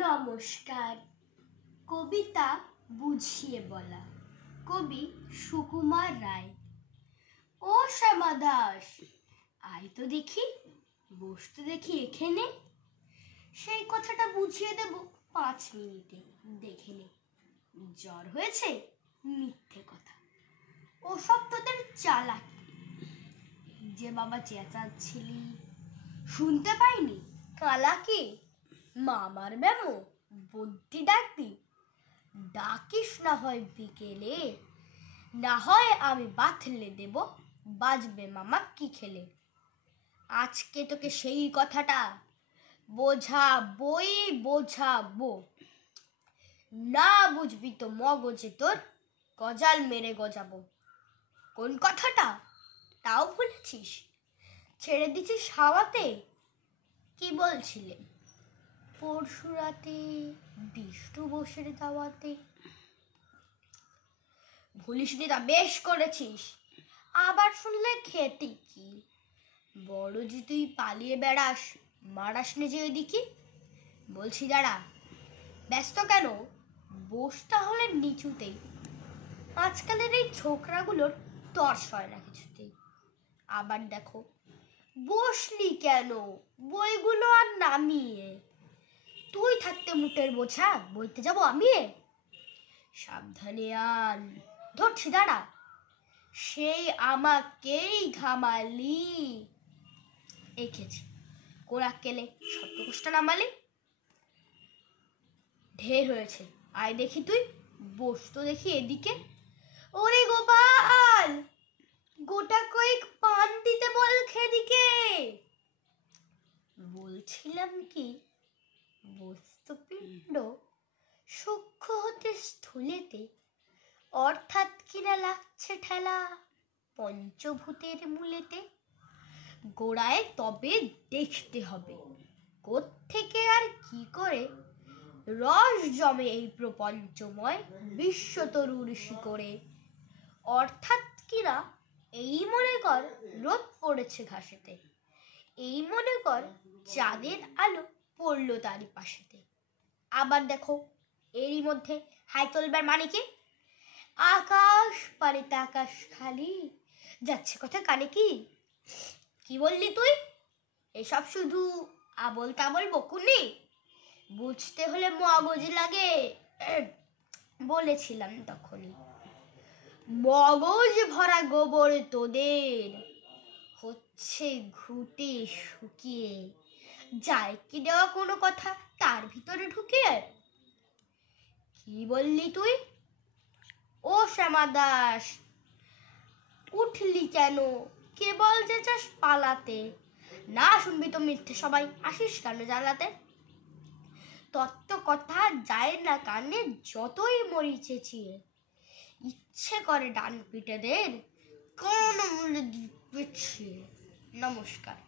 নমস্কার। কবিতা বুঝিয়ে বলা, কবি সুকুমার রায়। ও শ্যামা দাস, আয় তো দেখি, বসতে দেখি এখানে। সেই কথাটা বুঝিয়ে দেব 5 মিনিটে, দেখে নে। জ্বর হয়েছে, মিথ্যে কথা, ওসব তোদের চালাকি। এই যে বাবা চেঁচাচ্ছিলি, শুনতে পাইনি? কালাকি, মামার ব্যামো, বুদ্ধি ডাকবি। ডাকিস না হয় বিকেলে, না হয় আমি বাথলে দেব, বাজবে মামা কি খেলে। আজকে তোকে সেই কথাটা বোঝাবো, না বুঝবি তো মগজে তোর গজাল মেরে গজাবো। কোন কথাটা তাও ভুলেছিস? ছেড়ে দিছিস হাওয়াতে? কি বলছিলে পরশু রাতে বিষ্ণু বসের দাওয়াতে? ভুলিসনি তা বেশ করেছিস, আবার শুনলে খেতে কি। বড় যে তুই পালিয়ে বেড়াস, মারাস নে যে ওইদিকে। বলছি দাঁড়া, ব্যস্ত কেন? বস তাহলে নিচুতেই। আজকালের এই ছোকরাগুলোর তর্স হয় না কিছুতেই। আবার দেখো, বসলি কেন? বইগুলো আর নামিয়ে। তুই থাকতে মুটের বোঝা বইতে যাব আমি? সাবধানে আন, ধরছি দাঁড়া। সেই আমাকেই ঘামালি, এঁকেছি কোরাক কেলে সত্যকোষ্টা নামালি। ঢের হয়েছে, আয় দেখি তুই, বস তো দেখি এদিকে। ওরে গোপাল, গোটা কয়েক পান দিতে বল খেদিকে। বলছিলাম কি, বস্তুপিণ্ড সূক্ষ্ম হতে স্থূলেতে, অর্থাৎ কিনা লাগছে ঠেলা পঞ্চভূতের মূলেতে। গোড়ায় তবে দেখতে হবে কোত্থেকে আর কি করে রস জমে এই প্রপঞ্চময় বিশ্বতরুর শিকড়ে। অর্থাৎ কিনা এই মনে কর রোদ পড়েছে ঘাসেতে, এই মনে কর চাঁদের আলো পড়লো তারই পাশেতে। আবার দেখো, এরই মধ্যে হাই তোলবার মানে কি? আকাশ পারেতে আকাশ খালি, যাচ্ছে কথা কানে কি? কি বললি তুই? এসব শুধু আবল তাবল বকুনি, বুঝতে হলে মগজ লাগে। বলেছিলাম তখনই, মগজ ভরা গোবর তোদের হচ্ছে ঘুটে শুকিয়ে যায় কি দেওয়া কোনো কথা তার ভিতরে ঢুকিয়ে। কি বললি তুই? ও শ্যামা দাস, উঠলি কেন? কেবল যে চাস পালাতে, না শুনবি তো মিথ্যে সবাই, আসিস কেন জ্বালাতে? তত্ত্ব কথা যায় না কানে যতই মরি চেঁচিয়ে, ইচ্ছে করে ডান পিটেদের কোন মূলে পেছিয়ে। নমস্কার।